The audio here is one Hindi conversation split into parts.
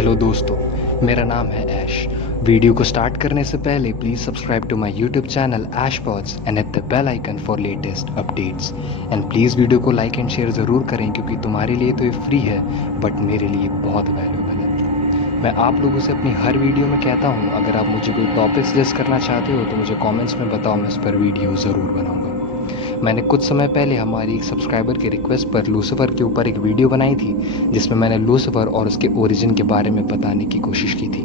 हेलो दोस्तों, मेरा नाम है ऐश। वीडियो को स्टार्ट करने से पहले please subscribe to my YouTube channel Ash Pods and hit the bell icon for latest updates. And please video को लाइक एंड शेयर ज़रूर करें क्योंकि तुम्हारे लिए तो ये फ्री है बट मेरे लिए बहुत वैल्यूएबल है। मैं आप लोगों से अपनी हर वीडियो में कहता हूँ, अगर आप मुझे कोई टॉपिक सजेस्ट करना चाहते हो तो मुझे कॉमेंट्स में बताओ, मैं इस पर वीडियो ज़रूर बनाऊँगा। मैंने कुछ समय पहले हमारी एक सब्सक्राइबर के रिक्वेस्ट पर लूसीफर के ऊपर एक वीडियो बनाई थी जिसमें मैंने लूसीफर और उसके ओरिजिन के बारे में बताने की कोशिश की थी।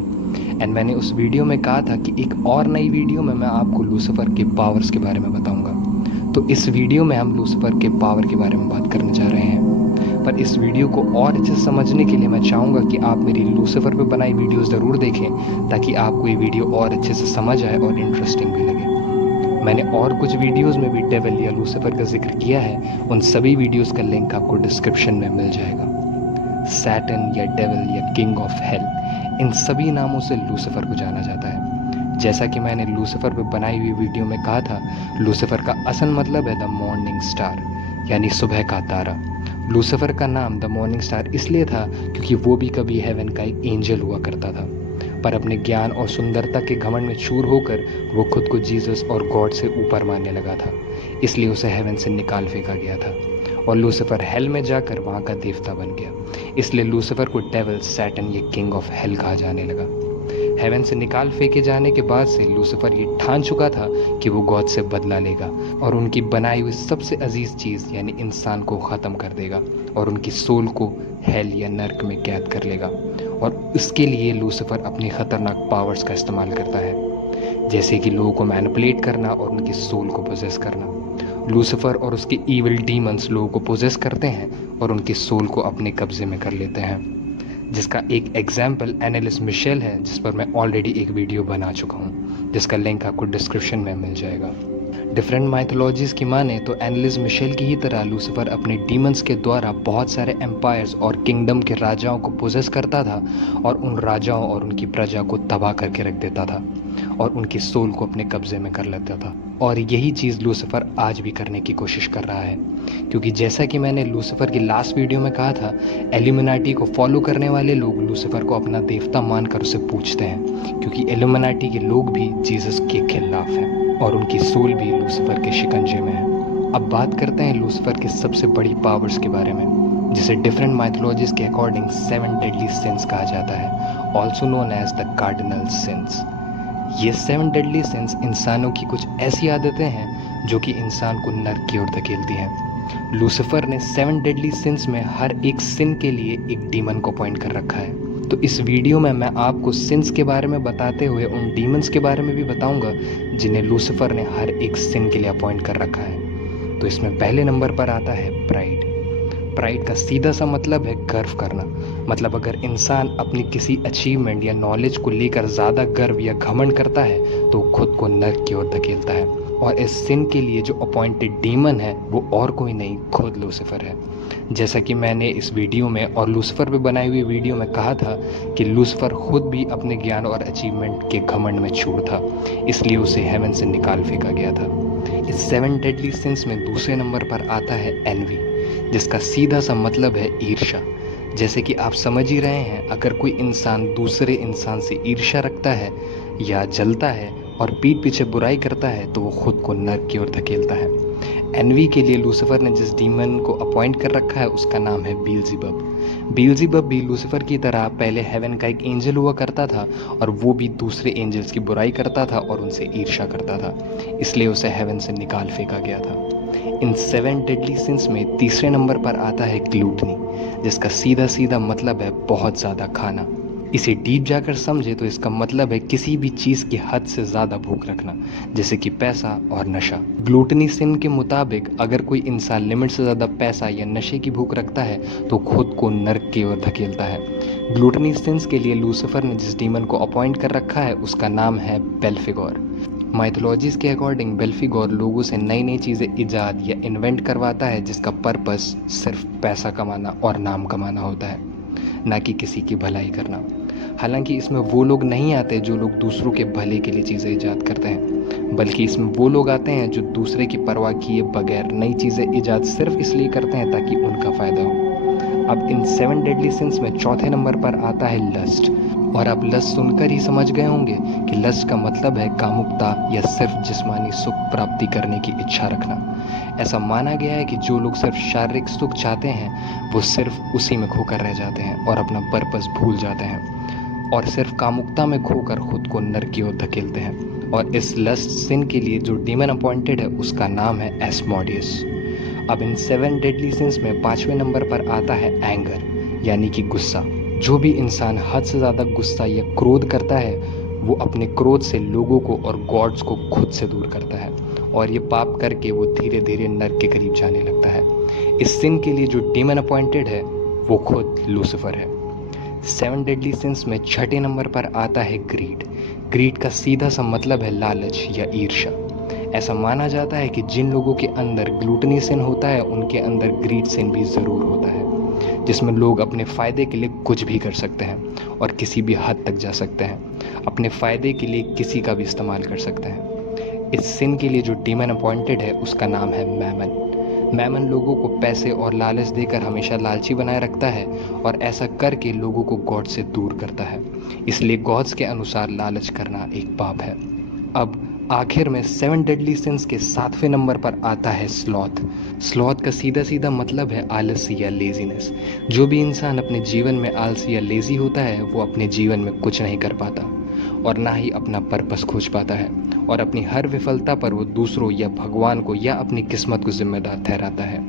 एंड मैंने उस वीडियो में कहा था कि एक और नई वीडियो में मैं आपको लूसीफर के पावर्स के बारे में बताऊंगा। तो इस वीडियो में हम लूसीफर के पावर के बारे में बात करने जा रहे हैं। पर इस वीडियो को और अच्छे से समझने के लिए मैं चाहूँगा कि आप मेरी लूसीफर पर बनाई वीडियो ज़रूर देखें ताकि आपको ये वीडियो और अच्छे से समझ आए और इंटरेस्टिंग भी लगे। मैंने और कुछ वीडियोस में भी डेविल या लूसीफर का जिक्र किया है, उन सभी वीडियोस का लिंक आपको डिस्क्रिप्शन में मिल जाएगा। सैटन या डेविल या किंग ऑफ हेल, इन सभी नामों से लूसीफर को जाना जाता है। जैसा कि मैंने लूसीफर पर बनाई हुई वीडियो में कहा था, लूसीफर का असल मतलब है द मॉर्निंग स्टार, यानी सुबह का तारा। लूसीफर का नाम द मॉर्निंग स्टार इसलिए था क्योंकि वो भी कभी हेवन का एक एंजल हुआ करता था, पर अपने ज्ञान और सुंदरता के घमंड में चूर होकर वो खुद को जीसस और गॉड से ऊपर मानने लगा था। इसलिए उसे हेवन से निकाल फेंका गया था और लूसीफर हेल में जाकर वहाँ का देवता बन गया। इसलिए लूसीफर को डेविल, सैटन या किंग ऑफ हेल कहा जाने लगा। हेवन से निकाल फेंके जाने के बाद से लूसीफर ये ठान चुका था कि वो गॉड से बदला लेगा और उनकी बनाई हुई सबसे अजीज चीज़ यानी इंसान को ख़त्म कर देगा और उनकी सोल को हेल या नर्क में कैद कर लेगा। और इसके लिए लूसीफर अपनी ख़तरनाक पावर्स का इस्तेमाल करता है, जैसे कि लोगों को मैनिपुलेट करना और उनकी सोल को पोजेस करना। लूसीफर और उसके ईविल डीमंस लोगों को पोजेस करते हैं और उनकी सोल को अपने कब्जे में कर लेते हैं, जिसका एक एग्जाम्पल एनालिस मिशेल है, जिस पर मैं ऑलरेडी एक वीडियो बना चुका हूँ, जिसका लिंक आपको डिस्क्रिप्शन में मिल जाएगा। डिफरेंट माइथोलॉजीज़ की माने तो एनालिस मिशेल की ही तरह लूसीफर अपने डीमंस के द्वारा बहुत सारे एम्पायर्स और किंगडम के राजाओं को पोजेस करता था और उन राजाओं और उनकी प्रजा को तबाह करके रख देता था और उनकी सोल को अपने कब्जे में कर लेता था। और यही चीज़ लूसीफर आज भी करने की कोशिश कर रहा है, क्योंकि जैसा कि मैंने लूसीफर की लास्ट वीडियो में कहा था, इल्यूमिनाटी को फॉलो करने वाले लोग लूसीफर को अपना देवता मानकर उसे पूजते हैं, क्योंकि इल्यूमिनाटी के लोग भी जीसस के खिलाफ हैं और उनकी सोल भी लूसीफर के शिकंजे में है। अब बात करते हैं लूसीफर के सबसे बड़ी पावर्स के बारे में, जिसे डिफरेंट माइथोलॉजीज के अकॉर्डिंग 7 डेडली सिंस कहा जाता है, also known as the cardinal sins. ये 7 डेडली सिंस इंसानों की कुछ ऐसी आदतें हैं जो कि इंसान को नर्क की ओर धकेलती हैं। लूसीफर ने 7 डेडली सिंस में हर एक सिन के लिए एक डीमन को अपॉइंट कर रखा है। तो इस वीडियो में मैं आपको सिंस के बारे में बताते हुए उन डीमंस के बारे में भी बताऊंगा जिन्हें लूसीफर ने हर एक सिन के लिए अपॉइंट कर रखा है। तो इसमें पहले नंबर पर आता है प्राइड। प्राइड का सीधा सा मतलब है गर्व करना। मतलब अगर इंसान अपनी किसी अचीवमेंट या नॉलेज को लेकर ज़्यादा गर्व या घमंड करता है तो खुद को नर्क की ओर धकेलता है। और इस सिन के लिए जो अपॉइंटेड डीमन है वो और कोई नहीं, खुद लूसीफर है। जैसा कि मैंने इस वीडियो में और लूसीफर पे बनाई हुई वीडियो में कहा था कि लूसीफर खुद भी अपने ज्ञान और अचीवमेंट के घमंड में चूर था, इसलिए उसे हेवन से निकाल फेंका गया था। इस 7 डेडली सिंस में दूसरे नंबर पर आता है एनवी, जिसका सीधा सा मतलब है ईर्ष्या। जैसे कि आप समझ ही रहे हैं, अगर कोई इंसान दूसरे इंसान से ईर्ष्या रखता है या जलता है और पीठ पीछे बुराई करता है तो वो खुद को नर्क की ओर धकेलता है। एनवी के लिए लूसीफर ने जिस डीमन को अपॉइंट कर रखा है उसका नाम है बीएल्ज़ेबब। बीएल्ज़ेबब भी लूसीफर की तरह पहले हेवन का एक एंजल हुआ करता था और वो भी दूसरे एंजल्स की बुराई करता था और उनसे ईर्ष्या करता था, इसलिए उसे हेवन से निकाल फेंका गया था। इन 7 डेडली सिंस में तीसरे नंबर पर आता है ग्लूटनी, जिसका सीधा सीधा मतलब है बहुत ज़्यादा खाना। इसे डीप जाकर समझे तो इसका मतलब है किसी भी चीज़ की हद से ज़्यादा भूख रखना, जैसे कि पैसा और नशा। ग्लूटनी सिन के मुताबिक अगर कोई इंसान लिमिट से ज़्यादा पैसा या नशे की भूख रखता है तो खुद को नर्क की ओर धकेलता है। ग्लूटनी सिंस के लिए लूसीफर ने जिस डीमन को अपॉइंट कर रखा है उसका नाम है बेल्फिगोर। माइथोलॉजीज़ के अकॉर्डिंग बेल्फिगोर लोगों से नई नई चीज़ें ईजाद या इन्वेंट करवाता है, जिसका पर्पस सिर्फ पैसा कमाना और नाम कमाना होता है, ना कि किसी की भलाई करना। हालांकि इसमें वो लोग नहीं आते जो लोग दूसरों के भले के लिए चीज़ें ईजाद करते हैं, बल्कि इसमें वो लोग आते हैं जो दूसरे की परवाह किए बगैर नई चीज़ें ईजाद सिर्फ इसलिए करते हैं ताकि उनका फ़ायदा हो। अब इन 7 डेडली सिंस में चौथे नंबर पर आता है लस्ट। और आप लस्ट सुनकर ही समझ गए होंगे कि लस्ट का मतलब है कामुकता या सिर्फ जिस्मानी सुख प्राप्ति करने की इच्छा रखना। ऐसा माना गया है कि जो लोग सिर्फ शारीरिक सुख चाहते हैं वो सिर्फ उसी में खोकर रह जाते हैं और अपना पर्पस भूल जाते हैं और सिर्फ कामुकता में खोकर खुद को नरक की ओर धकेलते हैं। और इस लस्ट सिन के लिए जो डीमन अपॉइंटेड है उसका नाम है एस्मोडियस। अब इन 7 डेडली सिंस में 5वें नंबर पर आता है एंगर, यानी कि गुस्सा। जो भी इंसान हद से ज़्यादा गुस्सा या क्रोध करता है वो अपने क्रोध से लोगों को और गॉड्स को खुद से दूर करता है और ये पाप करके वो धीरे धीरे नर्क के करीब जाने लगता है। इस सिन के लिए जो डीमन अपॉइंटेड है वो खुद लूसीफर है। 7 डेडली सिंस में 6ठे नंबर पर आता है ग्रीड। ग्रीड का सीधा सा मतलब है लालच या ईर्ष्या। ऐसा माना जाता है कि जिन लोगों के अंदर ग्लूटनी सिन होता है उनके अंदर ग्रीड सिन भी ज़रूर होता है, जिसमें लोग अपने फ़ायदे के लिए कुछ भी कर सकते हैं और किसी भी हद तक जा सकते हैं, अपने फ़ायदे के लिए किसी का भी इस्तेमाल कर सकते हैं। इस सिन के लिए जो डीमन अपॉइंटेड है उसका नाम है मैमन। मैमन लोगों को पैसे और लालच देकर हमेशा लालची बनाए रखता है और ऐसा करके लोगों को गॉड से दूर करता है। इसलिए गॉड्स के अनुसार लालच करना एक पाप है। अब आखिर में 7 डेडली सिंस के 7वें नंबर पर आता है स्लॉथ। स्लॉथ का सीधा सीधा मतलब है आलसी या लेजीनेस। जो भी इंसान अपने जीवन में आलसी या लेजी होता है वो अपने जीवन में कुछ नहीं कर पाता और ना ही अपना पर्पस खोज पाता है और अपनी हर विफलता पर वो दूसरों या भगवान को या अपनी किस्मत को जिम्मेदार ठहराता है।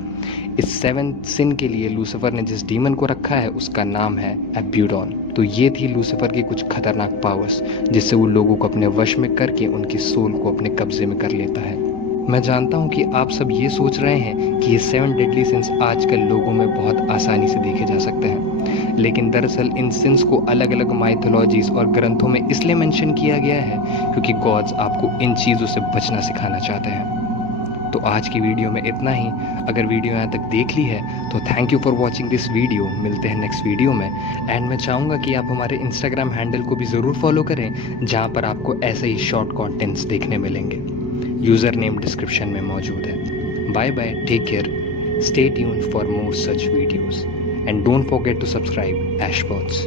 इस 7th सिन के लिए लूसीफर ने जिस डीमन को रखा है उसका नाम है एब्यूडॉन। तो ये थी लूसीफर की कुछ खतरनाक पावर्स जिससे वो लोगों को अपने वश में करके उनकी सोल को अपने कब्जे में कर लेता है। मैं जानता हूँ कि आप सब ये सोच रहे हैं कि ये 7 डेडली सिंस आजकल लोगों में बहुत आसानी से देखे जा सकते हैं, लेकिन दरअसल इन सिंस को अलग अलग माइथोलॉजीज और ग्रंथों में इसलिए मेंशन किया गया है क्योंकि गॉड्स आपको इन चीज़ों से बचना सिखाना चाहते हैं। तो आज की वीडियो में इतना ही। अगर वीडियो यहाँ तक देख ली है तो thank you for watching this video. मिलते हैं नेक्स्ट वीडियो में। एंड मैं चाहूँगा कि आप हमारे इंस्टाग्राम हैंडल को भी ज़रूर फॉलो करें जहाँ पर आपको ऐसे ही शॉर्ट कंटेंट्स देखने मिलेंगे। यूज़र नेम डिस्क्रिप्शन में मौजूद है। Bye bye, take care, stay tuned for more such videos and don't forget to subscribe Ash pods.